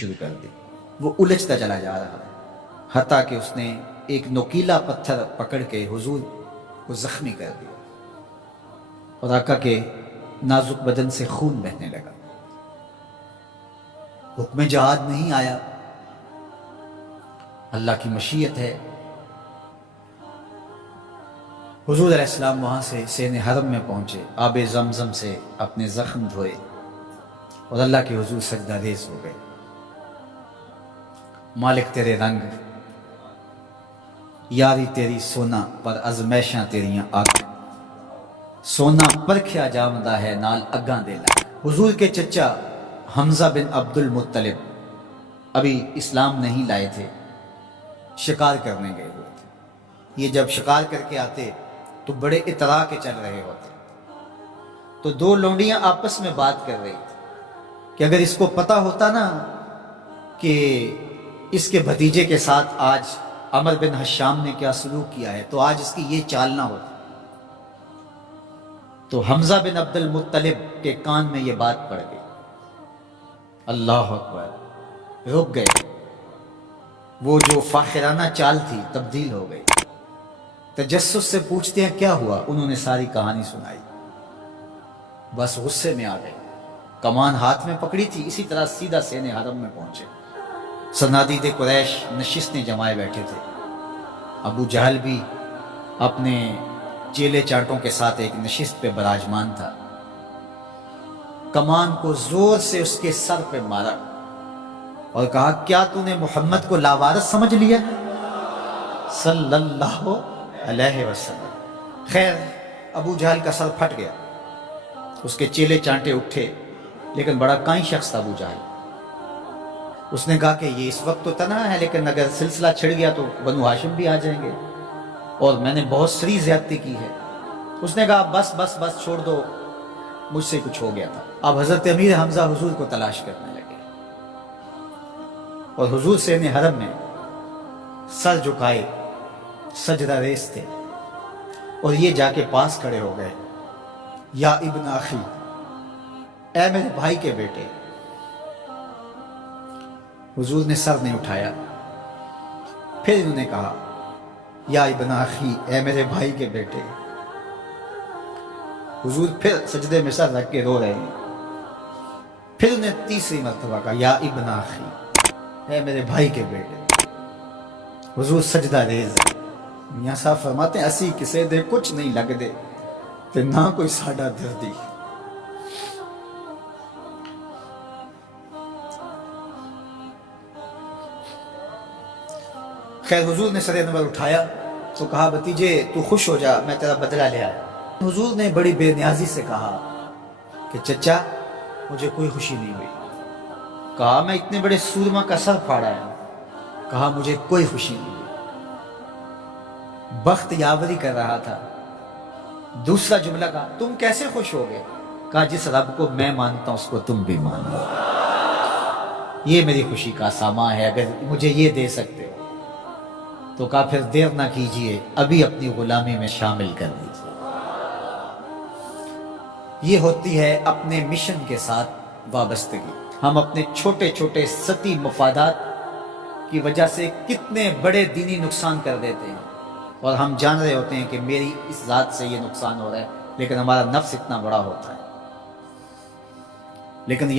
شروع کر دی. وہ الجھتا چلا جا رہا ہے حتیٰ کہ اس نے ایک نوکیلا پتھر پکڑ کے حضور کو زخمی کر دیا اور آقا کے نازک بدن سے خون بہنے لگا. حکم جہاد نہیں آیا، اللہ کی مشیت ہے. حضور علیہ السلام وہاں سے سین حرم میں پہنچے، آب زمزم سے اپنے زخم دھوئے اور اللہ کے حضور سجدہ ریز ہو گئے. مالک تیرے رنگ، یاری تیری سونا پر ازمیشاں تیریاں آگ، سونا پرکھیا جامدہ ہے نال اگاں دے لگ. حضور کے چچا حمزہ بن عبد المطلب ابھی اسلام نہیں لائے تھے، شکار کرنے گئے ہوئے تھے. یہ جب شکار کر کے آتے تو بڑے اطراء کے چل رہے ہوتے. تو دو لونڈیاں آپس میں بات کر رہی تھی کہ اگر اس کو پتہ ہوتا نا کہ اس کے بھتیجے کے ساتھ آج عمر بن حشام نے کیا سلوک کیا ہے تو آج اس کی یہ چال نہ ہوتی. تو حمزہ بن عبد المطلب کے کان میں یہ بات پڑ گئی. اللہ اکبر، رک گئے. وہ جو فاخرانہ چال تھی تبدیل ہو گئی. تجسس سے پوچھتے ہیں کیا ہوا، انہوں نے ساری کہانی سنائی. بس غصے میں آ گئے، کمان ہاتھ میں پکڑی تھی، اسی طرح سیدھا سین حرم میں پہنچے. صنادید قریش نشستیں جمائے بیٹھے تھے. ابو جہل بھی اپنے چیلے چاٹوں کے ساتھ ایک نشست پہ براجمان تھا. کمان کو زور سے اس کے سر پہ مارا اور کہا کیا تو نے محمد کو لاوارث سمجھ لیا صلی اللہ علیہ وسلم. خیر ابو جہل کا سر پھٹ گیا، اس کے چیلے چانٹے اٹھے، لیکن بڑا کائیں شخص تھا ابو جہل. اس نے کہا کہ یہ اس وقت تو تنہا ہے، لیکن اگر سلسلہ چھڑ گیا تو بنو ہاشم بھی آ جائیں گے اور میں نے بہت سری زیادتی کی ہے. اس نے کہا بس بس بس چھوڑ دو، مجھ سے کچھ ہو گیا تھا. اب حضرت امیر حمزہ حضور کو تلاش کرنے لگے اور حضور سین حرم میں سر جھکائے سجدہ ریز تھے اور یہ جا کے پاس کھڑے ہو گئے. یا ابن اخی، اے میرے بھائی کے بیٹے. حضور نے سر نہیں اٹھایا. پھر انہوں نے کہا یا ابن اخی، اے میرے بھائی کے بیٹے. حضور پھر سجدے میں سر رکھ کے رو رہے ہیں. پھر انہیں تیسری مرتبہ کہا یا ابن اخی، اے میرے بھائی کے بیٹے. حضور سجدہ ریز. میاں صاحب فرماتے ہیں اسی کسے دے کچھ نہیں لگ دے تے نہ کوئی ساڈا دردی. خیر حضور نے سر انور اٹھایا تو کہا بھتیجے تو خوش ہو جا، میں تیرا بدلہ لے آیا. حضور نے بڑی بے نیازی سے کہا کہ چچا مجھے کوئی خوشی نہیں ہوئی. کہا میں اتنے بڑے سورما کا سر پھاڑا ہے. کہا مجھے کوئی خوشی نہیں ہوئی. بخت یاوری کر رہا تھا. دوسرا جملہ کہا تم کیسے خوش ہو گئے؟ کہا جس رب کو میں مانتا ہوں اس کو تم بھی مانو، یہ میری خوشی کا سامان ہے، اگر مجھے یہ دے سکتے ہو تو کہا پھر دیر نہ کیجئے، ابھی اپنی غلامی میں شامل کر دیجئے. یہ ہوتی ہے اپنے مشن کے ساتھ وابستگی. ہم اپنے چھوٹے چھوٹے سطحی مفادات کی وجہ سے کتنے بڑے دینی نقصان کر دیتے ہیں اور ہم جان رہے ہوتے ہیں کہ میری اس ذات سے یہ نقصان ہو رہا ہے، لیکن ہمارا نفس اتنا بڑا ہوتا ہے. لیکن